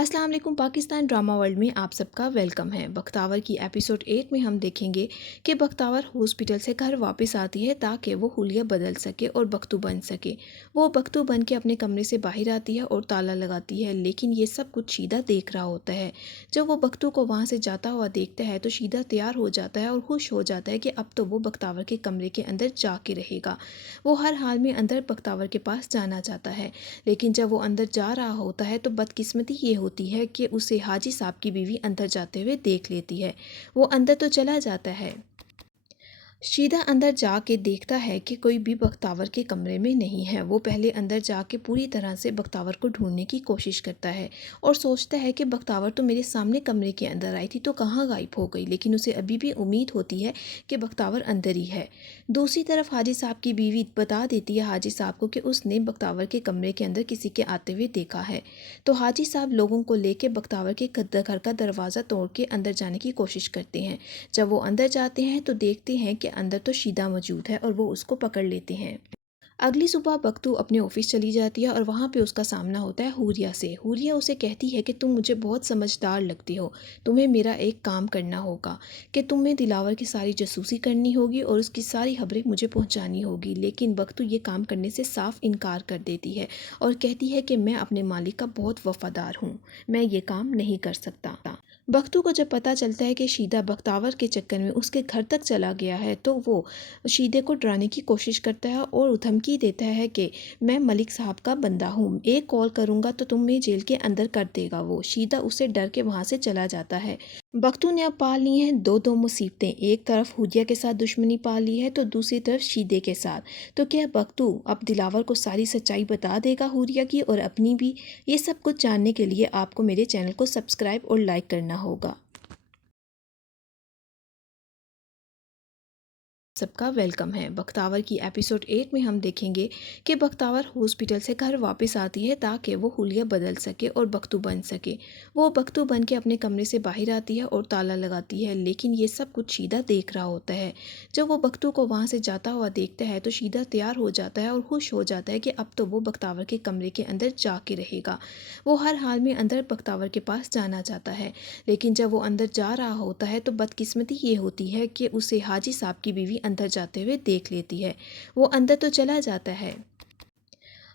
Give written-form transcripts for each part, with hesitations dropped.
अस्सलाम वालेकुम। Pakistan drama world में आप सबका वेलकम है। बख्तावर की एपिसोड 8 में हम देखेंगे कि बख्तावर हॉस्पिटल से घर वापस आती है ताकि वो हुलिया बदल सके और बख्तू बन सके। वो बख्तू बन के अपने कमरे से बाहर आती है और ताला लगाती है, लेकिन ये सब कुछ शीदा देख रहा होता है। जब वो बख्तू को वहाँ से जाता हुआ देखता है तो शीदा तैयार हो जाता है और खुश हो जाता है कि अब तो वो बख्तावर के कमरे के अंदर जा के रहेगा। वो हर हाल में अंदर बख्तावर के पास जाना चाहता है, लेकिन जब वो अंदर जा रहा होता है तो बदकिस्मती ये होती है कि उसे हाजी साहब की बीवी अंदर जाते हुए देख लेती है। वो अंदर तो चला जाता है। शीदा अंदर जाके देखता है कि कोई भी बख्तावर के कमरे में नहीं है। वो पहले अंदर जाके पूरी तरह से बख्तावर को ढूंढने की कोशिश करता है और सोचता है कि बख्तावर तो मेरे सामने कमरे के अंदर आई थी, तो कहाँ गायब हो गई। लेकिन उसे अभी भी उम्मीद होती है कि बख्तावर अंदर ही है। दूसरी तरफ हाजी साहब की बीवी बता देती है हाजी साहब को कि उसने बख्तावर के कमरे के अंदर किसी के आते हुए देखा है। तो हाजी साहब लोगों को लेकर बख्तावर के घर का दरवाज़ा तोड़ के अंदर जाने की कोशिश करते हैं। जब वो अंदर जाते हैं तो देखते हैं कि अंदर तो शीदा मौजूद है और वो उसको पकड़ लेते हैं। अगली सुबह बख्तू अपने ऑफिस चली जाती है और वहाँ पे उसका सामना होता है हुरिया से। हुरिया उसे कहती है कि तुम मुझे बहुत समझदार लगती हो, तुम्हें मेरा एक काम करना होगा कि तुम्हें दिलावर की सारी जासूसी करनी होगी और उसकी सारी खबरें मुझे पहुँचानी होगी। लेकिन बख्तू ये काम करने से साफ इनकार कर देती है और कहती है कि मैं अपने मालिक का बहुत वफादार हूँ, मैं ये काम नहीं कर सकता। बख्तू को जब पता चलता है कि शीदा बख्तावर के चक्कर में उसके घर तक चला गया है तो वो शीदे को डराने की कोशिश करता है और धमकी देता है कि मैं मलिक साहब का बंदा हूँ, एक कॉल करूँगा तो तुम्हें जेल के अंदर कर देगा। वो शीदा उससे डर के वहाँ से चला जाता है। बख्तू ने अब पाल ली हैं दो मुसीबतें, एक तरफ हुदिया के साथ दुश्मनी पाल ली है तो दूसरी तरफ शीदे के साथ। तो क्या बख्तू अब दिलावर को सारी सच्चाई बता देगा हुरिया की और अपनी भी? ये सब कुछ जानने के लिए आपको मेरे चैनल को सब्सक्राइब और लाइक करना होगा। सबका वेलकम है। बख्तावर की एपिसोड 8 में हम देखेंगे कि बख्तावर हॉस्पिटल से घर वापस आती है ताकि वो हुलिया बदल सके और बख्तू बन सके। वो बख्तू बन के अपने कमरे से बाहर आती है और ताला लगाती है, लेकिन ये सब कुछ शीदा देख रहा होता है। जब वो बख्तू को वहाँ से जाता हुआ देखता है तो शीदा तैयार हो जाता है और खुश हो जाता है कि अब तो वो बख्तावर के कमरे के अंदर जा के रहेगा। वो हर हाल में अंदर बख्तावर के पास जाना चाहता है, लेकिन जब वो अंदर जा रहा होता है तो बदकिस्मती ये होती है कि उसे हाजी साहब की बीवी अंदर जाते हुए देख लेती है। वो अंदर तो चला जाता है।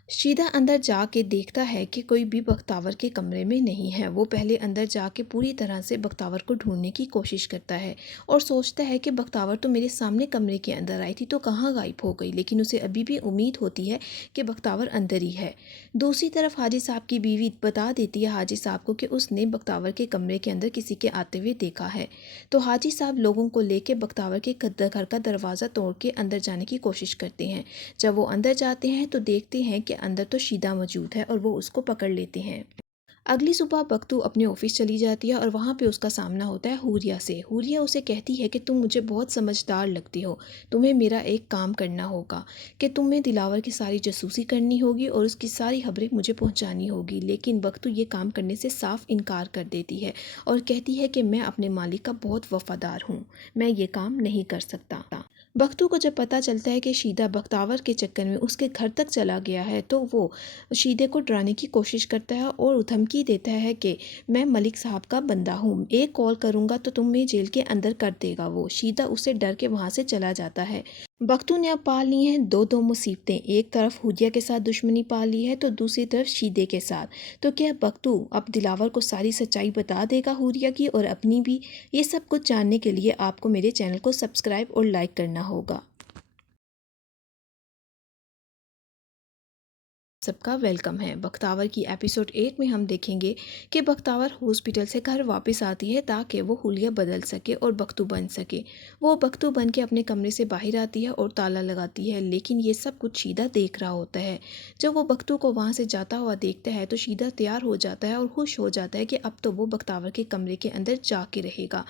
शीदा अंदर जाके देखता है कि कोई भी बख्तावर के कमरे में नहीं है। वो पहले अंदर जाके पूरी तरह से बख्तावर को ढूंढने की कोशिश करता है और सोचता है कि बख्तावर तो मेरे सामने कमरे के अंदर आई थी, तो कहाँ गायब हो गई। लेकिन उसे अभी भी उम्मीद होती है कि बख्तावर अंदर ही है। दूसरी तरफ हाजी साहब की बीवी बता देती है हाजी साहब को कि उसने बख्तावर के कमरे के अंदर किसी के आते हुए देखा है। तो हाजी साहब लोगों को लेकर बख्तावर के घर का दरवाज़ा तोड़ के अंदर जाने की कोशिश करते हैं। जब वो अंदर जाते हैं तो देखते हैं कि अंदर तो शीदा मौजूद है और वो उसको पकड़ लेते हैं। अगली सुबह बख्तू अपने ऑफिस चली जाती है और वहाँ पे उसका सामना होता है हुरिया से। हुरिया उसे कहती है कि तुम मुझे बहुत समझदार लगती हो, तुम्हें मेरा एक काम करना होगा कि तुम्हें दिलावर की सारी जासूसी करनी होगी और उसकी सारी खबरें मुझे पहुँचानी होगी। लेकिन बख्तू ये काम करने से साफ इनकार कर देती है और कहती है कि मैं अपने मालिक का बहुत वफादार हूँ, मैं ये काम नहीं कर सकता। बख्तू को जब पता चलता है कि शीदा बख्तावर के चक्कर में उसके घर तक चला गया है तो वो शीदे को डराने की कोशिश करता है और धमकी देता है कि मैं मलिक साहब का बंदा हूँ, एक कॉल करूँगा तो तुम्हें जेल के अंदर कर देगा। वो शीदा उससे डर के वहाँ से चला जाता है। बख्तू ने अब पाल ली हैं दो मुसीबतें, एक तरफ हुदिया के साथ दुश्मनी पाल ली है तो दूसरी तरफ शीदे के साथ। तो क्या बख्तू अब दिलावर को सारी सच्चाई बता देगा हुरिया की और अपनी भी? ये सब कुछ जानने के लिए आपको मेरे चैनल को सब्सक्राइब और लाइक करना होगा। सबका वेलकम है। बख्तावर की एपिसोड 8 में हम देखेंगे कि बख्तावर हॉस्पिटल से घर वापस आती है ताकि वो हुलिया बदल सके और बख्तू बन सके। वो बख्तू बन के अपने कमरे से बाहर आती है और ताला लगाती है, लेकिन ये सब कुछ शीदा देख रहा होता है। जब वो बख्तू को वहाँ से जाता हुआ देखता है तो शीदा तैयार हो जाता है और खुश हो जाता है कि अब तो वो बख्तावर के कमरे के अंदर जा के रहेगा।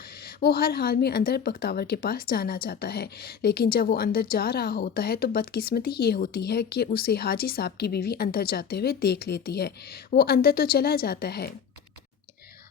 वो हर हाल में अंदर बख्तावर के पास जाना चाहता है, लेकिन जब वो अंदर जा रहा होता है तो बदकिस्मती ये होती है कि उसे हाजी साहब की बीवी अंदर जाते हुए देख लेती है। वो अंदर तो चला जाता है।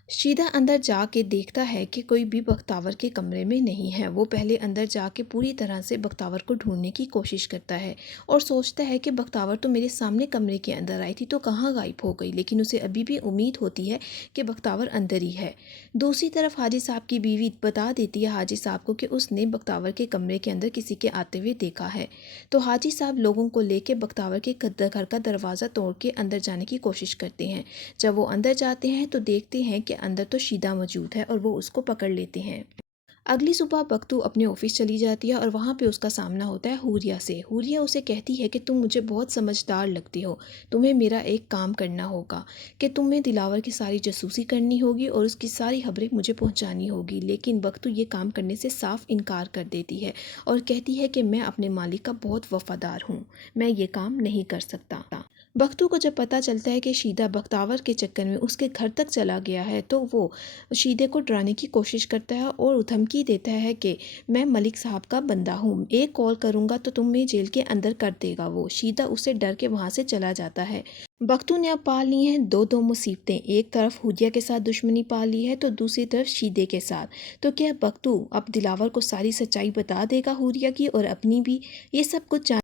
شیدہ اندر جا کے دیکھتا ہے کہ کوئی بھی بختاور کے کمرے میں نہیں ہے۔ وہ پہلے اندر جا کے پوری طرح سے بختاور کو ڈھونڈنے کی کوشش کرتا ہے اور سوچتا ہے کہ بختاور تو میرے سامنے کمرے کے اندر آئی تھی تو کہاں غائب ہو گئی، لیکن اسے ابھی بھی امید ہوتی ہے کہ بختاور اندر ہی ہے۔ دوسری طرف حاجی صاحب کی بیوی بتا دیتی ہے حاجی صاحب کو کہ اس نے بختاور کے کمرے کے اندر کسی کے آتے ہوئے دیکھا ہے، تو حاجی صاحب لوگوں کو لے کے بختاور کے گھر کا دروازہ توڑ کے اندر جانے کی کوشش کرتے ہیں۔ جب وہ اندر جاتے ہیں تو دیکھتے ہیں کہ اندر تو شیدہ موجود ہے اور وہ اس کو پکڑ لیتے ہیں۔ اگلی صبح بختو اپنے آفس چلی جاتی ہے اور وہاں پہ اس کا سامنا ہوتا ہے حوریہ سے۔ حوریہ اسے کہتی ہے کہ تم مجھے بہت سمجھدار لگتی ہو، تمہیں میرا ایک کام کرنا ہوگا کہ تمہیں دلاور کی ساری جاسوسی کرنی ہوگی اور اس کی ساری خبریں مجھے پہنچانی ہوگی۔ لیکن بختو یہ کام کرنے سے صاف انکار کر دیتی ہے اور کہتی ہے کہ میں اپنے مالک کا بہت وفادار ہوں، میں یہ کام نہیں کر سکتا۔ بختو کو جب پتہ چلتا ہے کہ شیدہ بختاور کے چکر میں اس کے گھر تک چلا گیا ہے تو وہ شیدے کو ڈرانے کی کوشش کرتا ہے اور دھمکی دیتا ہے کہ میں ملک صاحب کا بندہ ہوں، ایک کال کروں گا تو تمہیں جیل کے اندر کر دے گا وہ۔ شیدہ اسے ڈر کے وہاں سے چلا جاتا ہے۔ بختو نے اب پال لی ہیں دو مصیبتیں، ایک طرف حوریہ کے ساتھ دشمنی پال لی ہے تو دوسری طرف شیدے کے ساتھ۔ تو کیا بختو اب دلاور کو ساری سچائی بتا دے گا حوریہ کی اور اپنی بھی؟ یہ سب کچھ